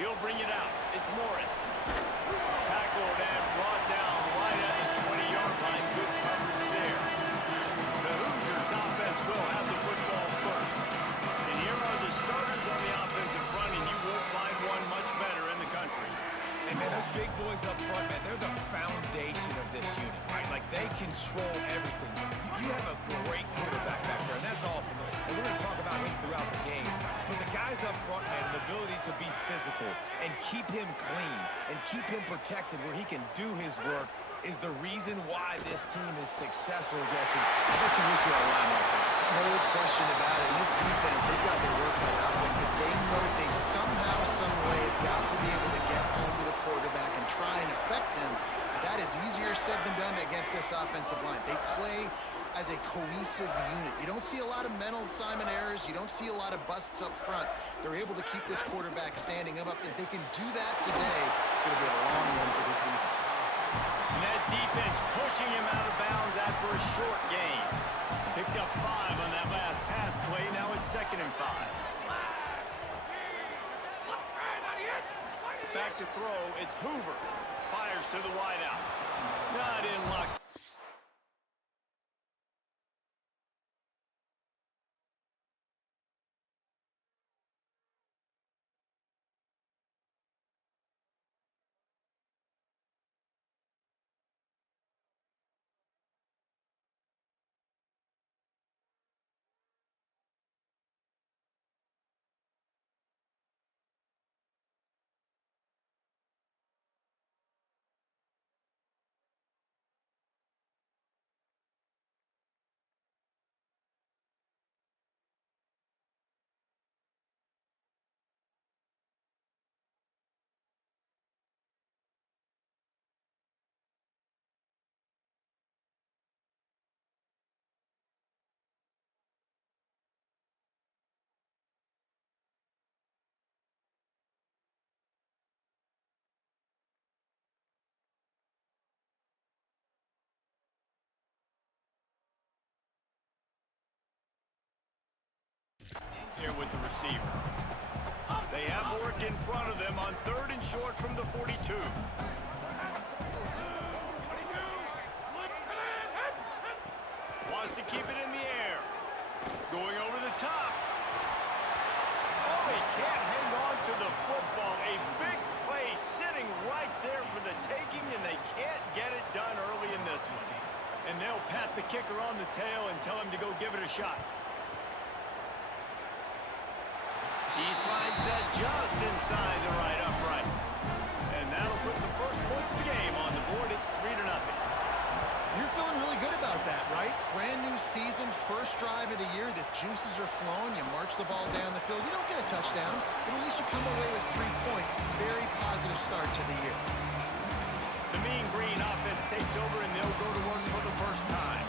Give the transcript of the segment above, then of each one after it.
He'll bring it out. It's Morris. Tackled and brought down right at the 20-yard line. Good coverage there. The Hoosiers offense will have the football first. And here are the starters on the offensive front, and you won't find one much better in the country. And man, those big boys up front, man, they're the foundation of this unit, right? Like, they control everything. You have a great quarterback back there, and that's awesome. And we're going to talk about him throughout the game. But the guys up front, man, the ability to be physical and keep him clean and keep him protected where he can do his work is the reason why this team is successful, Jesse. I bet you wish you had a line like that. No question about it. And this defense, they've got their work cut out for them because they know they somehow, some way have got to be able to get home to the quarterback and try and affect him. But that is easier said than done against this offensive line. They play as a cohesive unit. You don't see a lot of mental assignment errors. You don't see a lot of busts up front. They're able to keep this quarterback standing up. If they can do that today, it's going to be a long one for this defense. And that defense pushing him out of bounds after a short gain. Picked up 5 on that last pass play. Now it's 2nd and 5. Back to throw. It's Hoover. Fires to the wideout. Not in luck. Here with the receiver. They have work in front of them on 3rd and short from the 42. Wants to keep it in the air. Going over the top. Oh, he can't hang on to the football. A big play sitting right there for the taking, and they can't get it done early in this one. And they'll pat the kicker on the tail and tell him to go give it a shot. He slides that just inside the right upright. And that'll put the first points of the game on the board. It's 3-0. You're feeling really good about that, right? Brand new season, first drive of the year. The juices are flowing. You march the ball down the field. You don't get a touchdown, but at least you come away with 3 points. Very positive start to the year. The Mean Green offense takes over, and they'll go to work for the first time.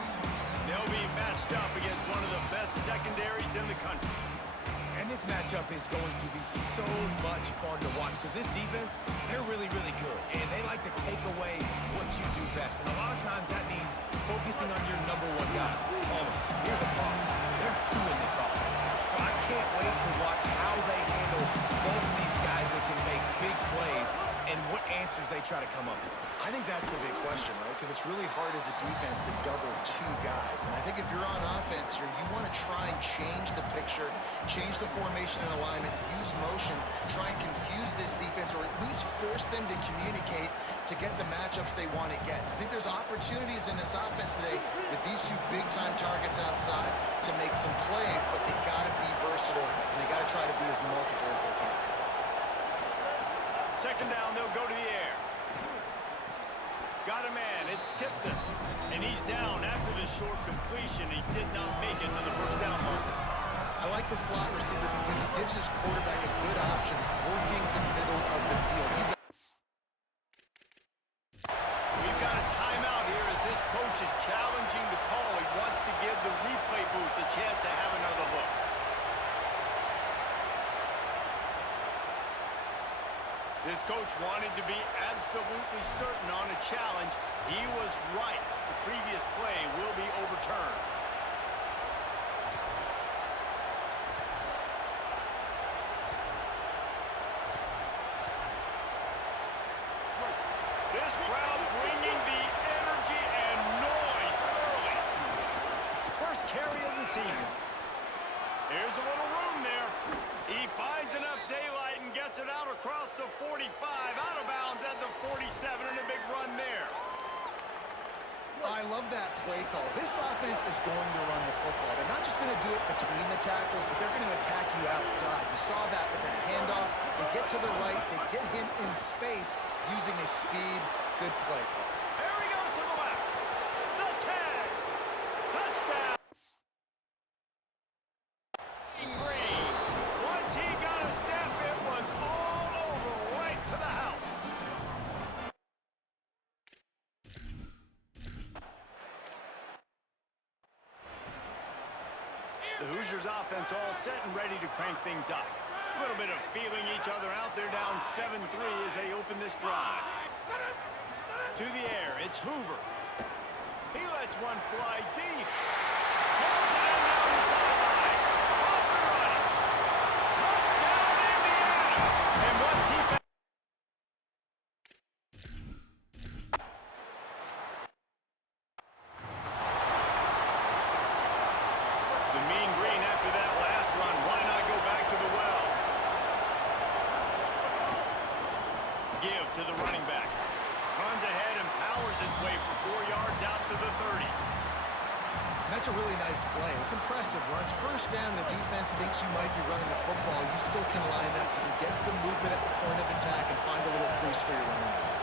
They'll be matched up against one of the best secondaries in the country. And this matchup is going to be so much fun to watch because this defense, they're really, really good. And they like to take away what you do best. And a lot of times that means focusing on your #1 guy. Palmer, here's a problem. There's 2 in this offense. So I can't wait to watch how they handle both of these guys that can make big plays and what answers they try to come up with. I think that's the big question, right? Because it's really hard as a defense to double 2 guys. And I think if you're on offense here, you want to try and change the picture, change the formation and alignment, use motion, try and confuse this defense, or at least force them to communicate to get the matchups they want to get. I think there's opportunities in this offense today with these 2 big-time targets outside to make some plays, but they got to be versatile, and they got to try to be as multiple as they can. 2nd down, they'll go to the air. Got a man, it's Tipton. And he's down after the short completion. He did not make it to the first down marker. I like the slot receiver because he gives his quarterback a good option working the middle of the field. We've got a timeout here as this coach is challenging the call. He wants to give the replay booth a chance to have another look. This coach wanted to be absolutely certain on a challenge. He was right. The previous play will be overturned. season. Here's a little room there. He finds enough daylight and gets it out across the 45, out of bounds at the 47, and a big run there. I love that play call. This offense is going to run the football. They're not just going to do it between the tackles, but they're going to attack you outside. You saw that with that handoff. They get to the right. They get him in space using a speed. Good play call. There he goes to the left. The tag. Touchdown. Green. Once he got a step, it was all over right to the house. The Hoosiers offense all set and ready to crank things up. A little bit of feeling each other out. They're down 7-3 as they open this drive. To the air, it's Hoover. He lets one fly deep. Pulls it in down the sideline. Off and running. Touchdown, Indiana! And once he the Mean Green after that last run, why not go back to the well? Give to the running back. Runs ahead and powers his way for 4 yards out to the 30. That's a really nice play. It's impressive. Once first down, the defense thinks you might be running the football. You still can line up. You can get some movement at the point of attack and find a little crease for your running back.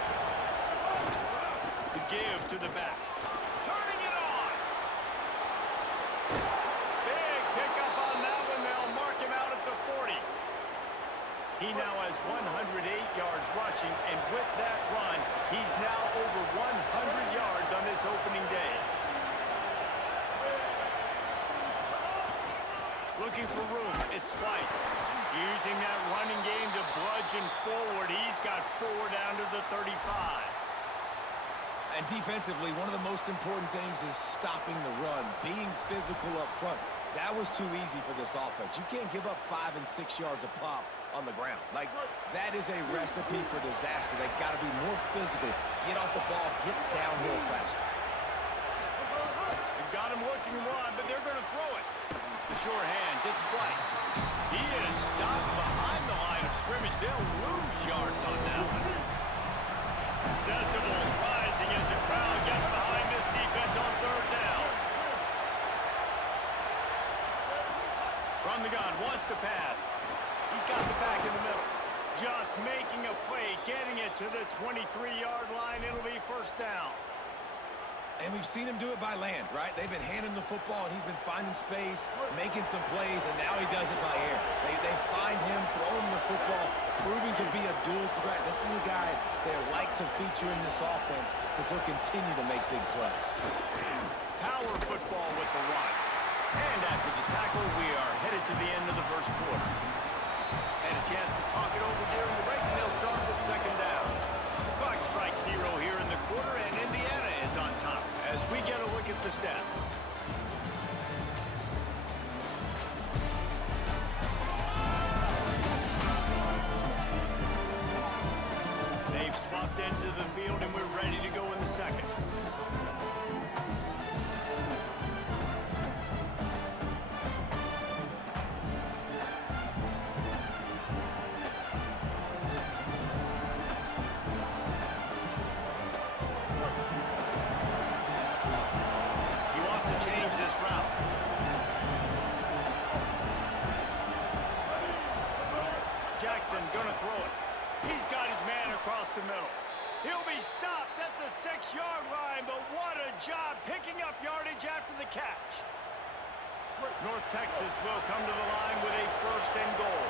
The give to the back. Turning it on. Big pickup on that one. They'll mark him out at the 40. He now has 108 yards rushing, and with that run, he's now over 100 yards on this opening day. Looking for room, it's Slight. Using that running game to bludgeon forward. He's got 4 down to the 35. And defensively, one of the most important things is stopping the run, being physical up front. That was too easy for this offense. You can't give up 5 and 6 yards a pop on the ground. Like, that is a recipe for disaster. They've got to be more physical. Get off the ball, get downhill faster. They've got him looking one, but they're going to throw it. The sure hands, it's White. He is stopped behind the line of scrimmage. They'll lose yards on that one. Decibels rising as the crowd gets behind this defense on 3rd down. From the gun, wants to pass. He's got the back in the middle. Just making a play, getting it to the 23-yard line. It'll be 1st down. And we've seen him do it by land, right? They've been handing the football, and he's been finding space, making some plays, and now he does it by air. They find him, throw him the football, proving to be a dual threat. This is a guy they like to feature in this offense because he'll continue to make big plays. Power football with the run. And after the tackle, we are headed to the end of the 1st quarter. And a chance to talk it over during the break, and they'll start with 2nd down. The clock strikes 0 here in the quarter, and Indiana is on top as we get a look at the stats. They've swapped ends of the field, and we're ready to go in the 2nd. Change this route. Jackson gonna throw it. He's got his man across the middle. He'll be stopped at the 6-yard line, but what a job picking up yardage after the catch. North Texas will come to the line with a 1st and goal.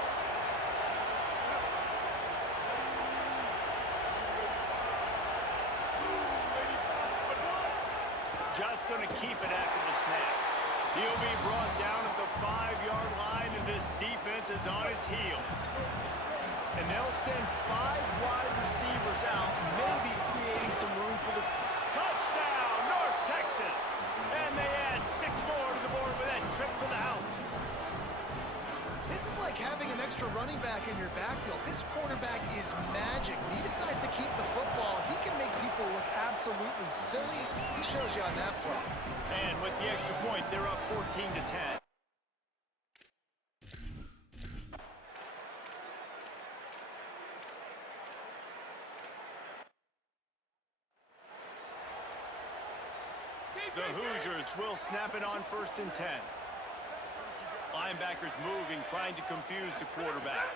Just going to keep it after the snap. He'll be brought down at the 5-yard line, and this defense is on its heels. And they'll send 5 wide receivers out, maybe creating some room for the touchdown, North Texas. And they add 6 more to the board with that trip to the house. This is like having an extra running back in your backfield. This quarterback is magic. When he decides to keep the football, he can make people look absolutely silly. He shows you on that play. And with the extra point, they're up 14-10. The Hoosiers will snap it on 1st and 10. Linebackers moving, trying to confuse the quarterback.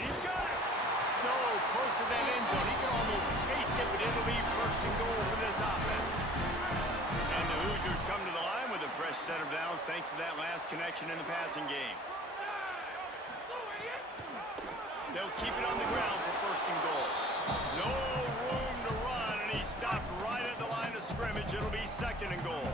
He's got it! So close to that end zone, he can almost taste it, but it'll be 1st and goal for this offense. And the Hoosiers come to the line with a fresh set of downs thanks to that last connection in the passing game. They'll keep it on the ground for 1st and goal. No room to run, and he stopped right at the line of scrimmage. It'll be 2nd and goal.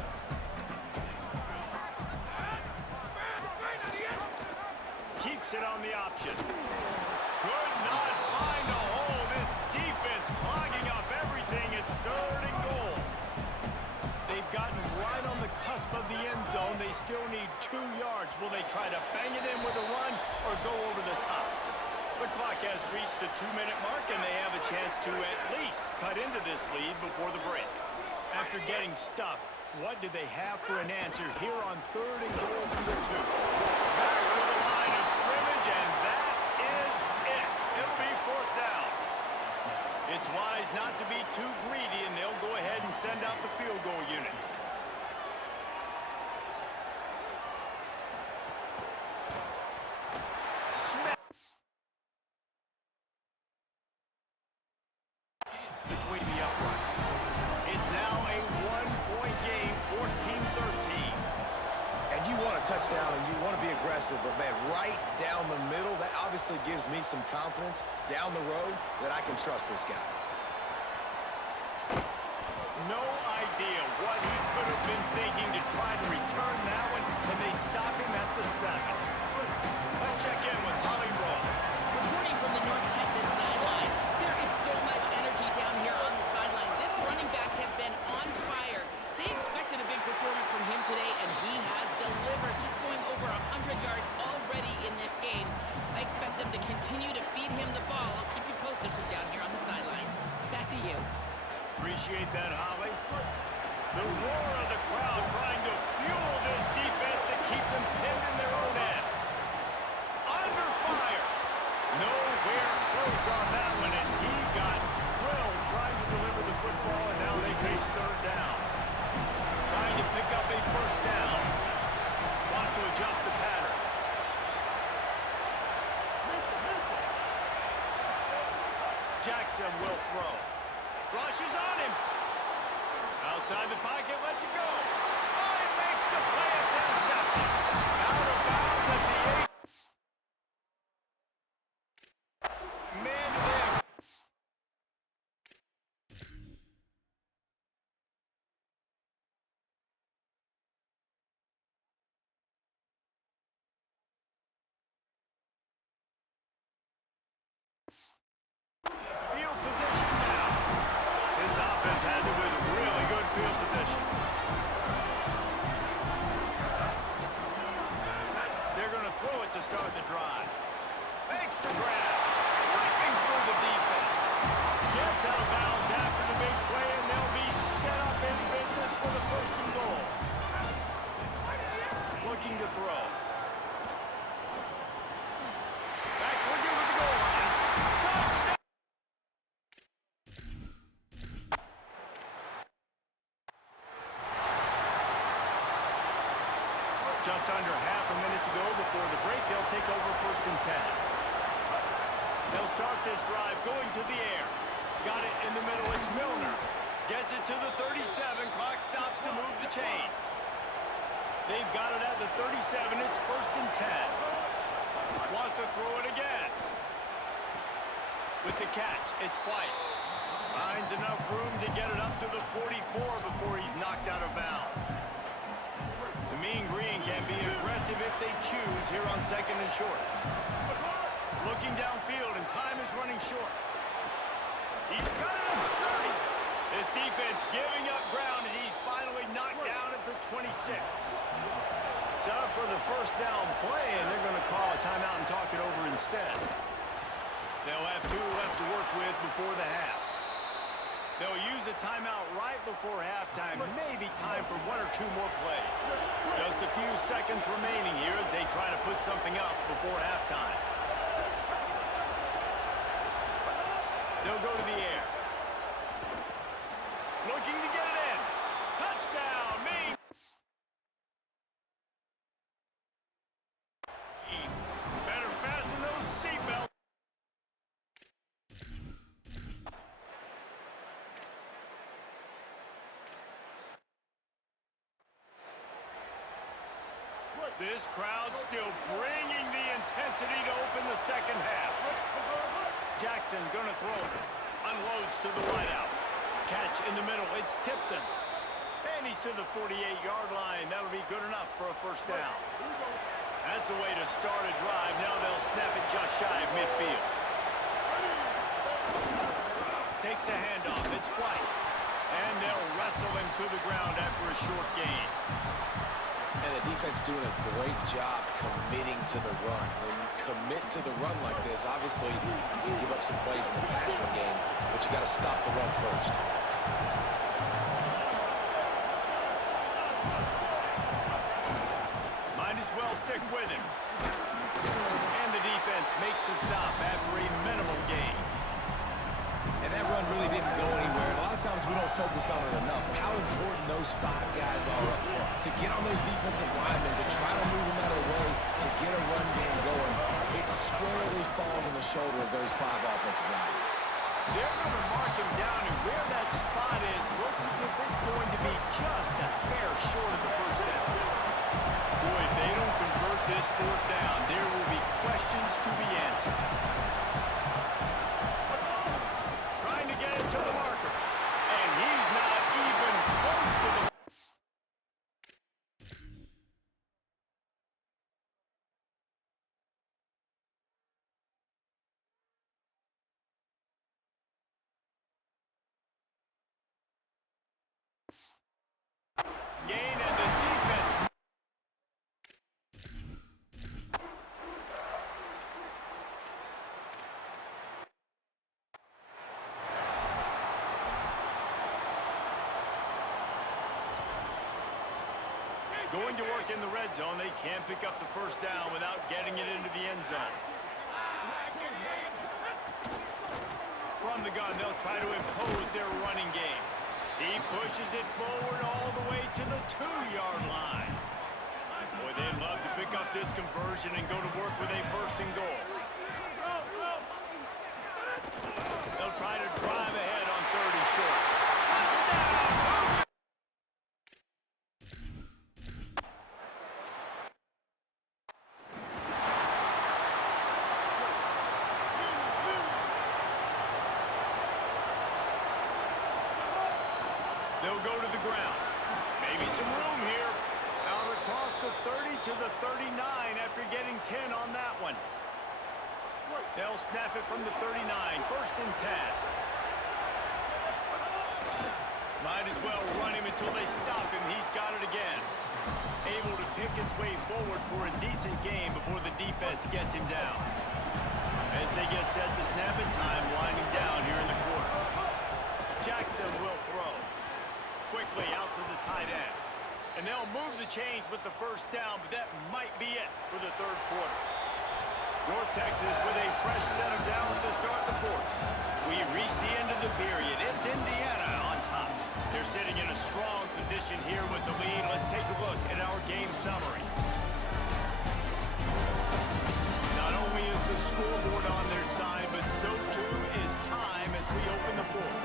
Keeps it on the option. Could not find a hole. This defense clogging up everything. It's 3rd and goal. They've gotten right on the cusp of the end zone. They still need 2 yards. Will they try to bang it in with a run or go over the top? The clock has reached the 2-minute mark, and they have a chance to at least cut into this lead before the break. After getting stuffed, what do they have for an answer here on 3rd and goal from the 2? Back to the line of scrimmage, and that is it. It'll be 4th down. It's wise not to be too greedy, and they'll go ahead and send out the field goal unit. Between the uprights. It's now a 1-point game, 14-13. And you want a touchdown and you want to be aggressive, but man, right down the middle, that obviously gives me some confidence down the road that I can trust this guy. No idea what he could have been thinking to try to return that one, and they stop him at the 7. Let's check in with Holly Rowe. Reporting from the North Texas sideline, there is so much energy down here on the sideline. This running back has been on fire. They expected a big performance from him today, and he has delivered, just going over 100 yards already in this game. I expect them to continue to feed him the ball. I'll keep you posted from down here on the sidelines. Back to you. Appreciate that, Holly. The roar of the crowd trying to fuel this defense to keep them pinned in their own end. Under fire. Nowhere close on that one as he got drilled trying to deliver the football, and now they face 3rd down. Trying to pick up a 1st down. Wants to adjust the pattern. Jackson will throw. Rushes on him. Outside the pocket, lets it go. Oh, he makes the play. It's intercepted. Out of bounds at the 8. Man to man. Field position now. This offense has it with really good field position. They're going to throw it to start the drive. Makes the grab. Whipping through the defense. Gets out of bounds after the big play, and they'll be set up in business for the 1st and goal. Looking to throw. Backs looking for the goal line. Touchdown! Just under half a minute to go before the break. They'll take over 1st and 10. They'll start this drive going to the air. Got it in the middle. It's Milner. Gets it to the 37. Clock stops to move the chains. They've got it at the 37. It's 1st and 10. Wants to throw it again. With the catch, it's White. Finds enough room to get it up to the 44 before he's knocked out of bounds. The Mean Green can be aggressive if they choose here on 2nd and short. Looking downfield, and time is running short. He's got it at the 30. This defense giving up ground as he's finally knocked down at the 26. Set up for the 1st down play, and they're going to call a timeout and talk it over instead. They'll have 2 left to work with before the half. They'll use a timeout right before halftime. Maybe time for 1 or 2 more plays. Just a few seconds remaining here as they try to put something up before halftime. They'll go to the air. Looking to get it in. Better fasten those seatbelts. This crowd still bringing the intensity to open the second half. Jackson gonna throw it. Unloads to the wideout. Catch in the middle. It's Tipton. And he's to the 48-yard line. That'll be good enough for a first down. That's the way to start a drive. Now they'll snap it just shy of midfield. Takes the handoff. It's White. And they'll wrestle him to the ground after a short gain. And the defense doing a great job committing to the run. When you commit to the run like this, obviously you can give up some plays in the passing game, but you got to stop the run first. Might as well stick with him. And the defense makes the stop after a minimal gain. And that run really didn't go anywhere. A lot of times we don't focus on it enough. How important those 5 guys are up front. To get on those defensive linemen, to try to move them out of the way, to get a run game going, it squarely falls on the shoulder of those 5 offensive linemen. They're going to mark him down, and where that spot is looks as if it's going to be just a hair short of the first down. Boy, if they don't convert this fourth down, there will be questions to be answered. Trying to get it to the marker, and he's not even close to the... Gain, and the defense... Going to work in the red zone. They can't pick up the first down without getting it into the end zone. From the gun, they'll try to impose their running game. He pushes it forward all the way to the 2-yard line. Boy, they'd love to pick up this conversion and go to work with a first and goal. They'll try to drive ahead on 3rd and short. Touchdown! They'll go to the ground. Maybe some room here. Out across the 30 to the 39 after getting 10 on that one. They'll snap it from the 39. 1st and 10. Might as well run him until they stop him. He's got it again. Able to pick his way forward for a decent game before the defense gets him down. As they get set to snap it, time winding down here in the quarter. Jackson will throw. Quickly out to the tight end. And they'll move the chains with the first down, but that might be it for the 3rd quarter. North Texas with a fresh set of downs to start the 4th. We reached the end of the period. It's Indiana on top. They're sitting in a strong position here with the lead. Let's take a look at our game summary. Not only is the scoreboard on their side, but so too is time as we open the 4th.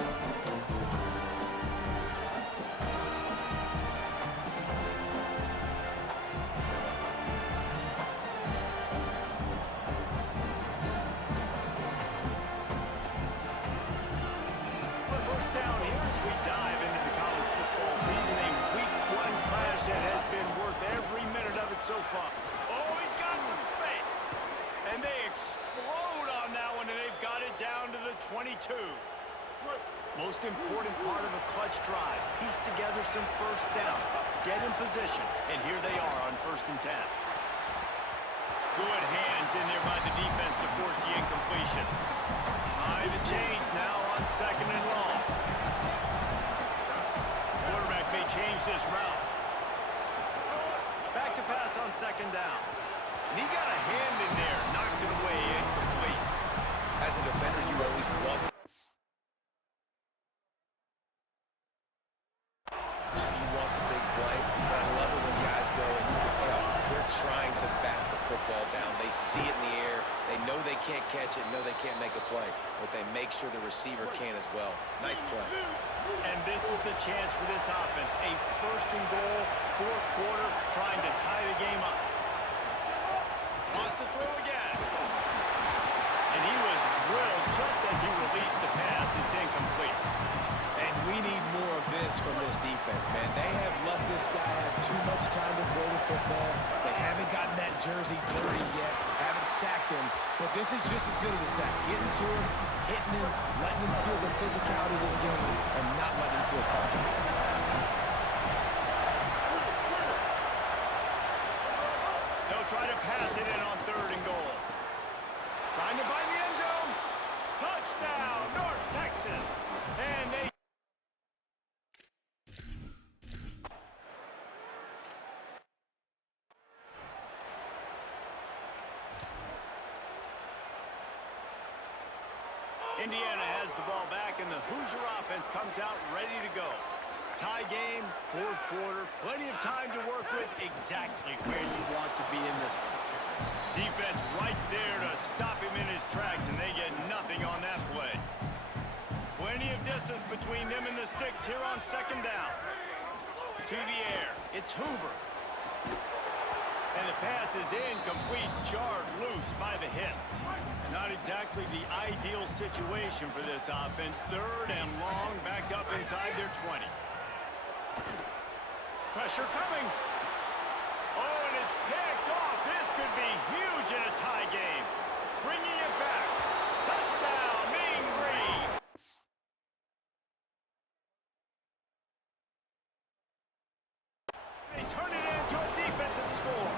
So far. Oh, he's got some space. And they explode on that one, and they've got it down to the 22. Most important part of a clutch drive. Piece together some first downs. Get in position. And here they are on 1st and 10. Good hands in there by the defense to force the incompletion. High the chains now on 2nd and long. Quarterback may change this route. Back to pass on 2nd down. And he got a hand in there, knocks it away, incomplete. As a defender, you always want... You want the big play, but I love it when guys go and you can tell they're trying to bat the football down. pound. They see it in the air. They know they can't catch it, know they can't make a play, but they make sure the receiver can as well. Nice play. And this is the chance for this offense. A first and goal, fourth quarter, trying to tie the game up. Wants to throw again. And he was drilled just as he released the pass. It's incomplete. And we need more of this from this defense, man. They have let this guy have too much time to throw the football. They haven't gotten that jersey dirty yet, haven't sacked him, but this is just as good as a sack. Getting to him, hitting him, letting him feel the physicality of this game, and not letting him feel comfortable. They'll try to pass it in on third and goal. Trying to find the end zone. Touchdown, North Texas. And they... Indiana has the ball back, and the Hoosier offense comes out ready to go. Tie game, fourth quarter, plenty of time to work with, exactly where you want to be in this one. Defense right there to stop him in his tracks, and they get nothing on that play. Plenty of distance between them and the sticks here on second down. To the air, it's Hoover. And the pass is incomplete, jarred loose by the hit. Not exactly the ideal situation for this offense. Third and long, backed up inside their 20. Pressure coming. Oh, and it's picked off. This could be huge in a tie game. Bringing it back. Touchdown, Mean Green. They turn it into a defensive score.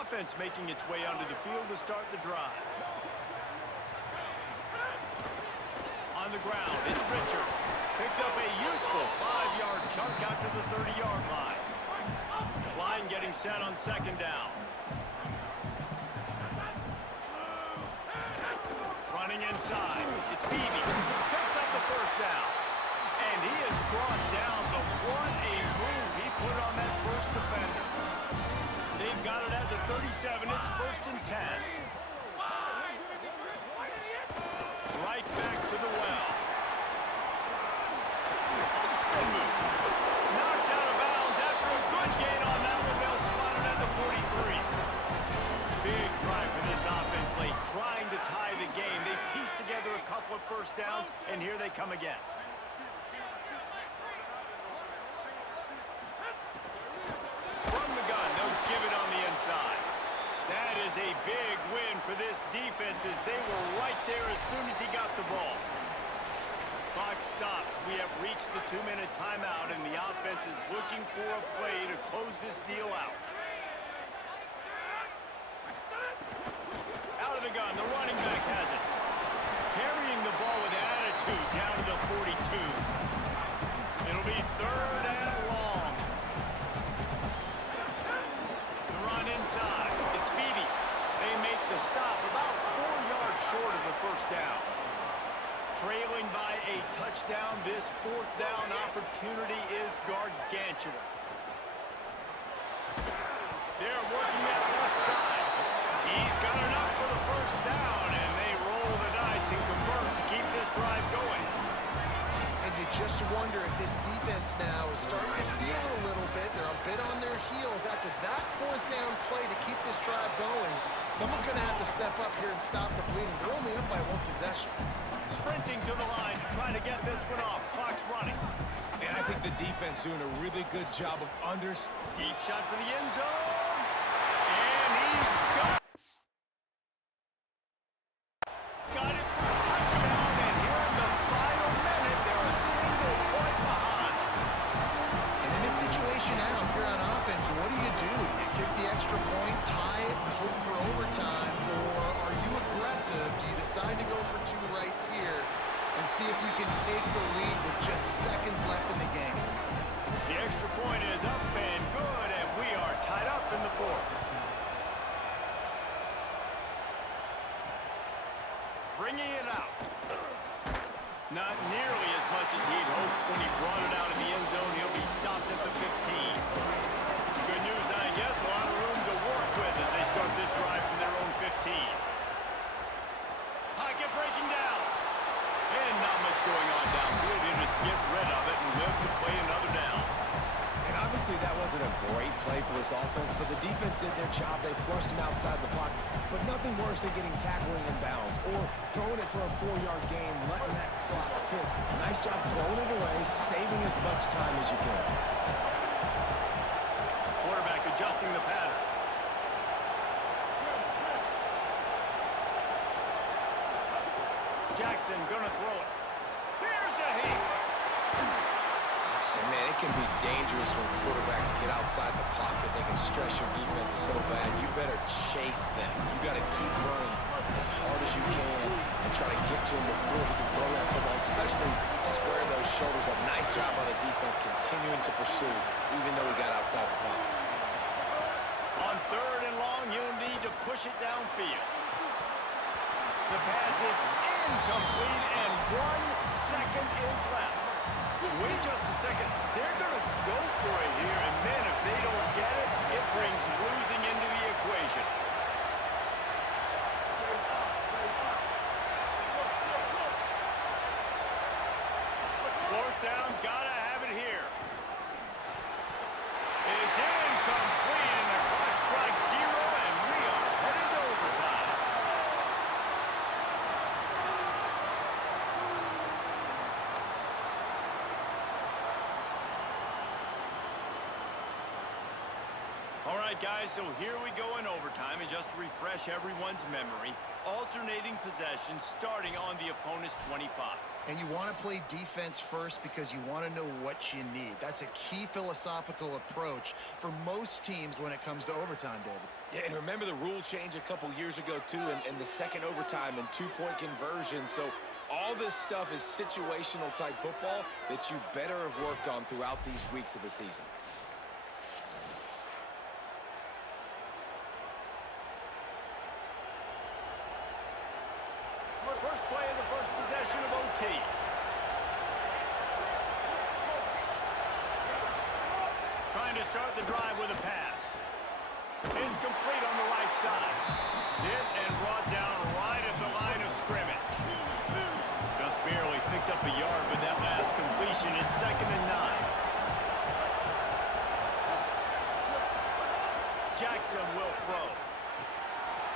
Offense making its way onto the field to start the drive. On the ground, it's Richard. Picks up a useful 5-yard chunk out to the 30-yard line. Line getting set on second down. Running inside, it's Beebe. Picks up the first down. And he has brought down the what a move he put on that first defender. They've got it at the 37. It's first and 10. Right back to the well. Spin move. Knocked out of bounds after a good gain on that one. They'll spot it at the 43. Big drive for this offense late, trying to tie the game. They pieced together a couple of first downs, and here they come again. Give it on the inside. That is a big win for this defense as they were right there as soon as he got the ball. Clock stops. We have reached the 2-minute timeout, and the offense is looking for a play to close this deal out. Out of the gun. The running back has it. Carrying the ball with attitude down to the 42. It'll be third and long. Inside. It's Beebe. They make the stop about 4 yards short of the first down. Trailing by a touchdown, this fourth down opportunity is gargantuan. They're working that left side. He's got enough for the first down, and they roll the dice and convert to keep this drive going. And you just wonder if this defense now is starting to feel it a little bit. They're a bit on their heels after that fourth down play to keep this drive going. Someone's going to have to step up here and stop the bleeding. They're only up by 1 possession. Sprinting to the line, trying to get this one off. Clock's running. And I think the defense doing a really good job of Deep shot for the end zone. And he's got it. Got it for a touchdown. And here in the final minute, they're a single point behind. And in this situation now, if you're on offense, what do? You kick the extra point, tie it, and hope for overtime, or are you aggressive? Do you decide to go for 2 right here and see if you can take the lead with just seconds left in the game? The extra point is up and good, and we are tied up in the fourth. bringing it out. Not nearly as much as he'd hoped when he brought it out of the end zone. He'll be stopped at the 15. Good news, I guess. A lot of room to work with as they start this drive from their own 15. Pocket breaking down. And not much going on downfield. He'll just get rid of it and live to play another down. And obviously that wasn't a great play for this offense, but the defense did their job. They flushed him outside the pocket. But nothing worse than getting tackling in bounds or throwing it for a 4-yard gain, letting that clock tick. Nice job throwing it away, saving as much time as you can. Quarterback adjusting the pattern. Jackson gonna throw it. Here's a hit. And man, it can be dangerous when quarterbacks get outside the pocket. They can stress your defense so bad. You better chase them. You got to keep running as hard as you can and try to get to him before he can throw that football, especially square those shoulders up. Nice job by the defense continuing to pursue, even though he got outside the pocket. On 3rd and long, you'll need to push it downfield. The pass is incomplete, and 1 second is left. Wait just a second. They're going to go for it here, and then if they don't get it, it brings losing into the equation. Fourth down, gotta have it here. It's incomplete, and the clock strikes 0, and we are headed to overtime. All right, guys, so here we go in overtime, and just to refresh everyone's memory, alternating possession starting on the opponent's 25. And you want to play defense first because you want to know what you need. That's a key philosophical approach for most teams when it comes to overtime, David. Yeah, and remember the rule change a couple years ago, too, and the second overtime and 2-point conversion. So all this stuff is situational type football that you better have worked on throughout these weeks of the season. First play of the first possession of OT. Trying to start the drive with a pass. It's complete on the right side. Hit and brought down right at the line of scrimmage. Just barely picked up a yard with that last completion. It's 2nd and 9. Jackson will throw.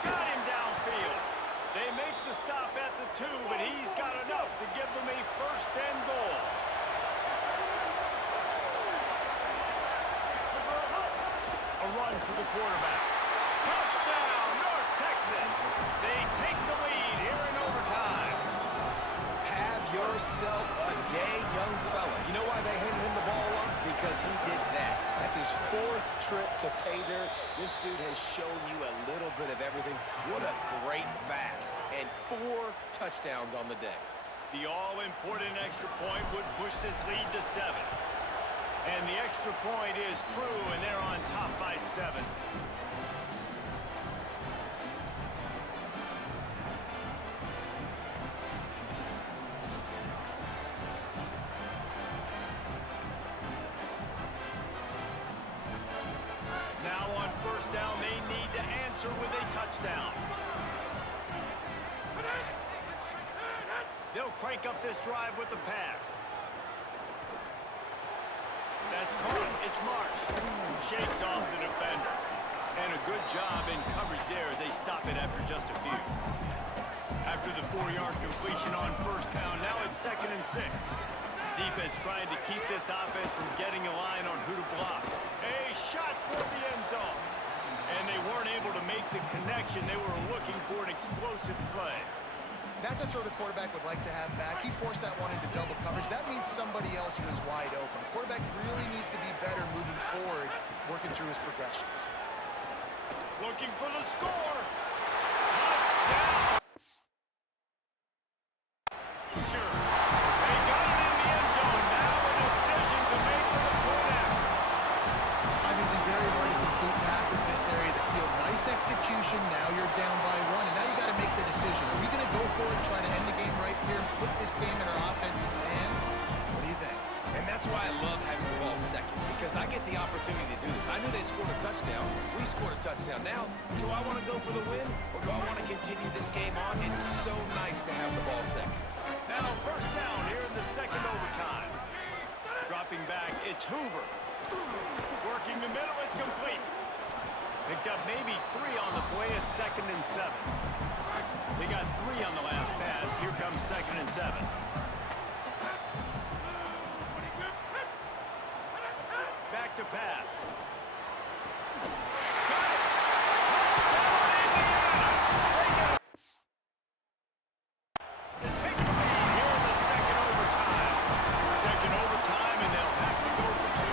Got him downfield. They make the stop at the 2, but he's got enough to give them a 1st and goal. A run for the quarterback. Touchdown, North Texas. They take the lead here in overtime. Have yourself a day, young fella. You know why they handed him the ball a lot? Because he did that. That's his 4th trip to pay dirt. This dude has shown you a little bit of everything. What a great back. And 4 touchdowns on the day. The all-important extra point would push this lead to 7. And the extra point is true, and they're on top by 7. Now on 1st down, they need to answer with a touchdown. They'll crank up this drive with the pass. That's caught. It's Marsh. Shakes off the defender. And a good job in coverage there as they stop it after just a few. After the 4-yard completion on 1st down, now it's 2nd and 6. Defense trying to keep this offense from getting a line on who to block. A shot toward the end zone. And they weren't able to make the connection. They were looking for an explosive play. That's a throw the quarterback would like to have back. He forced that one into double coverage. That means somebody else was wide open. The quarterback really needs to be better moving forward, working through his progressions. Looking for the score. Touchdown. Sure. They got it in the end zone. Now a decision to make with the point after. Obviously very hard to complete passes this area of the field. Nice execution. Now you're down by 1. And now you got to make the decision. Are we going to go for it, try to end the game right here, put this game in our offense's hands? What do you think? And that's why I love having the ball second, because I get the opportunity to do this. I knew they scored a touchdown. We scored a touchdown. Now, do I want to go for the win, or do I want to continue this game on? It's so nice to have the ball second. Now, first down here in the second overtime. Dropping back, it's Hoover. Working the middle, it's complete. Picked up maybe 3 on the play at 2nd and 7. They got 3 on the last pass. Here comes 2nd and 7. Back to pass. Got it! Touchdown, Indiana! They take the lead here in the second overtime. Second overtime, and they'll have to go for 2.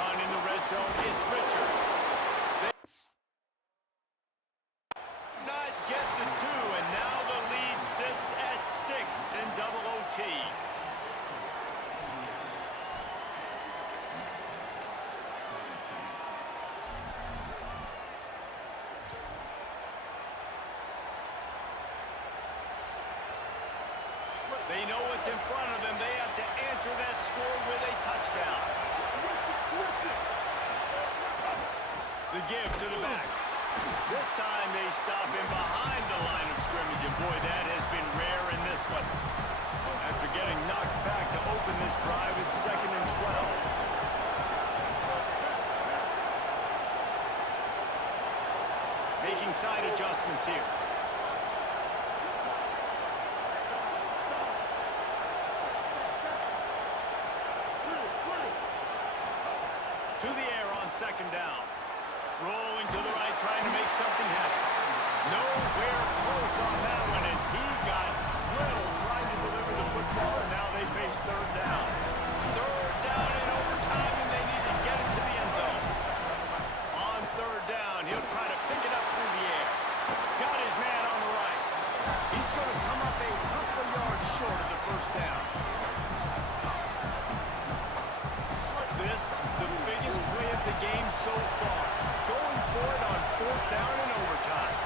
Run in the red zone, it's Richard. They not get the 2, and now the lead sits at 6 in double OT. They know what's in front of them. They have to answer that score with a touchdown. The give to the back. This time they stop him behind the line of scrimmage, and boy, that has been rare in this one. After getting knocked back to open this drive, it's 2nd and 12. Making side adjustments here. To the air on 2nd down. Rolling to the right, trying to make something happen. Nowhere close on that one as he got drilled trying to deliver the football, and now they face 3rd down. 3rd down in overtime, and they need to get it to the end zone. On 3rd down, he'll try to pick it up through the air. Got his man on the right. He's going to come up a couple of yards short of the 1st down. This, the biggest play of the game so far. Going for it on 4th down in overtime.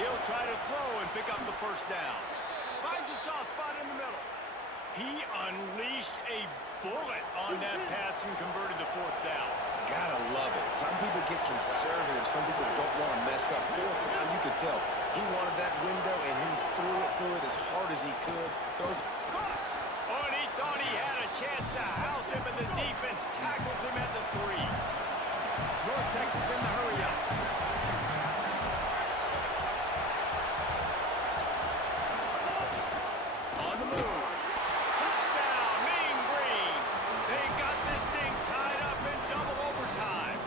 He'll try to throw and pick up the 1st down. Finds a soft spot in the middle. He unleashed a bullet on that pass and converted to 4th down. Gotta love it. Some people get conservative. Some people don't want to mess up. 4th down, you could tell. He wanted that window, and he threw it as hard as he could. Throws. Oh, and he thought he had a chance to house him, and the defense tackles him at the 3. North Texas in the hurry up. On the move. Touchdown, Mean Green. They got this thing tied up in double overtime.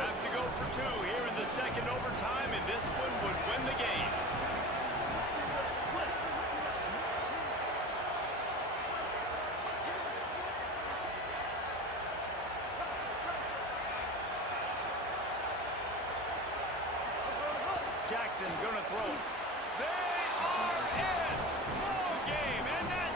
Have to go for 2 here in the second overtime, and this one would win the game. Jackson gonna throw. They are in. Ball game, and that